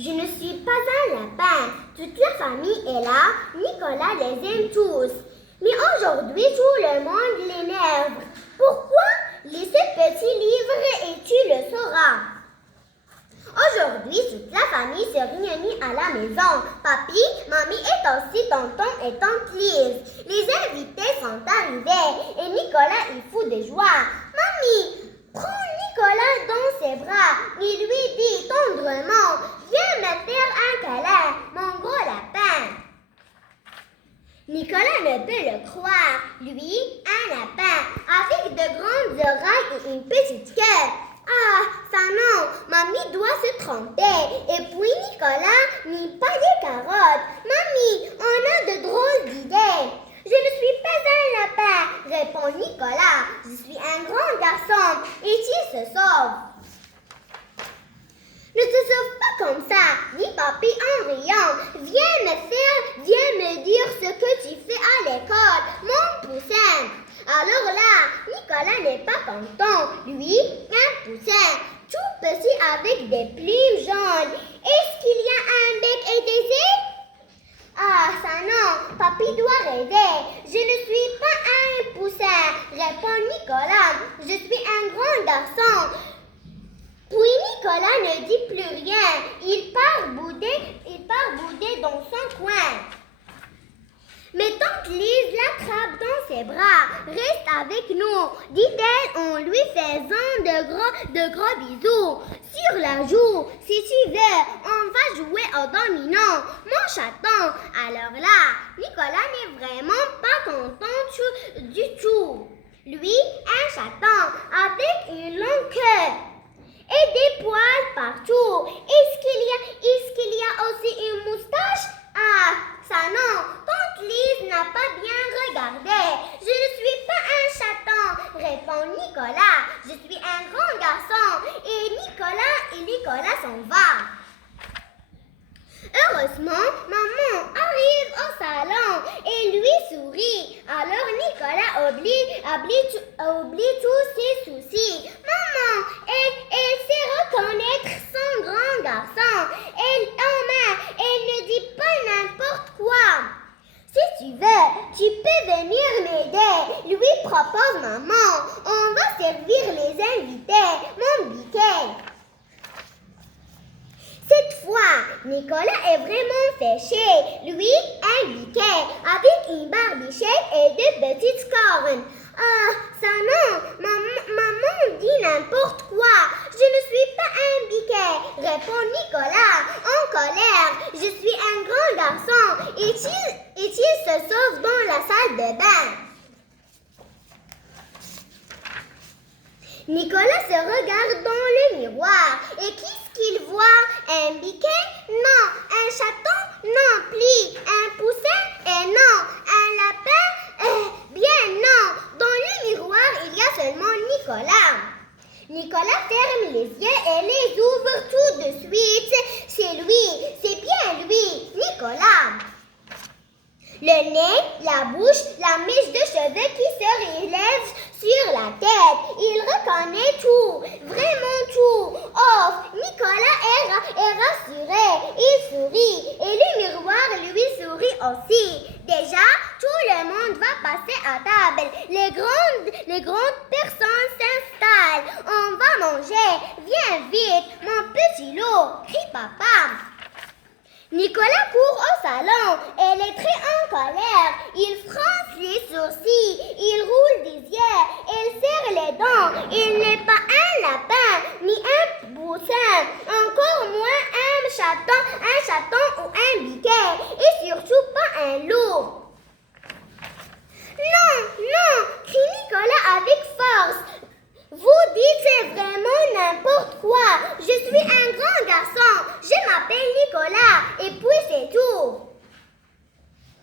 Je ne suis pas un lapin. Toute la famille est là. Nicolas les aime tous. Mais aujourd'hui, tout le monde l'énerve. Pourquoi? Lis ce petit livre et tu le sauras. Aujourd'hui, toute la famille se réunit à la maison. Papy, mamie et aussi tonton et tante Lise. Les invités sont arrivés et Nicolas est fou de joie. Mamie, prends Nicolas dans ses bras et lui dit tendrement, viens me faire un câlin, mon gros lapin. Nicolas ne peut le croire. Lui, un lapin, avec de grandes oreilles et une petite queue. Ah, ça non, mamie doit se tromper. Et puis Nicolas n'y pas des carottes. Mamie, on a de drôles d'idées. Je ne suis pas un lapin, répond Nicolas. Je suis un grand garçon. Et il se sauve. Ne te sauve pas comme ça, dit papy en riant. Viens me dire ce que tu fais à l'école, mon poussin. Alors là, Nicolas n'est pas content. Lui, un poussin, tout petit avec des plumes jaunes. Est-ce qu'il y a un bec et des ailes? Ah, ça non, papy doit rêver. Je ne suis pas un poussin, répond Nicolas. Je suis un grand garçon. Puis Nicolas ne dit plus rien. Il part bouder dans son coin. Mais tante Lise l'attrape dans ses bras. Reste avec nous, dit-elle en lui faisant de gros bisous. Sur la joue, si tu veux, on va jouer au domino, mon chaton. Alors là, Nicolas n'est vraiment pas content du tout. Lui, un chaton avec une longue queue et des poils partout. Est-ce qu'il y a aussi une moustache? Ah, ça non, tante Lise n'a pas bien regardé. Je ne suis pas un chaton, répond Nicolas. Je suis un grand garçon. Et Nicolas s'en va. Heureusement, maman arrive au salon et lui sourit. Alors Nicolas oublie tous ses soucis. Maman, elle sait reconnaître son grand garçon. Elle ne dit pas n'importe quoi. Si tu veux, tu peux venir m'aider, lui propose maman. On va servir les invités, mon biquet. Cette fois, Nicolas est vraiment fâché. Lui, un biquet avec une barbichette et deux petites cornes. Ah, ça non, maman dit n'importe quoi. Je ne suis pas un biquet, répond Nicolas en colère. Je suis un grand garçon. Et il se sauve dans la salle de bain. Nicolas se regarde dans le miroir. Et qu'est-ce qu'il voit? Un biquet? Non. Un chaton? Non plus. Un poussin? Et non. Un lapin? Bien non. Dans le miroir, il y a seulement Nicolas. Nicolas ferme les yeux et les ouvre tout de suite. C'est lui. C'est bien lui. Nicolas. Le nez, la bouche, la mèche de cheveux qui se relève sur la tête. Il reconnaît tout, vraiment tout. Oh, Nicolas est rassuré. Il sourit et le miroir lui sourit aussi. Déjà, tout le monde va passer à table. Les grandes personnes s'installent. On va manger. Viens vite, mon petit loup, crie papa. Nicolas court au salon. Elle est très en colère. Il fronce les sourcils. Il roule des yeux. Il serre les dents. Il n'est pas un lapin, ni un poussin. Encore moins un chaton ou un biquet. Et surtout pas un loup. Non, crie Nicolas avec force. Vous dites vraiment n'importe quoi. Je suis un grand garçon. Je m'appelle Nicolas et puis c'est tout.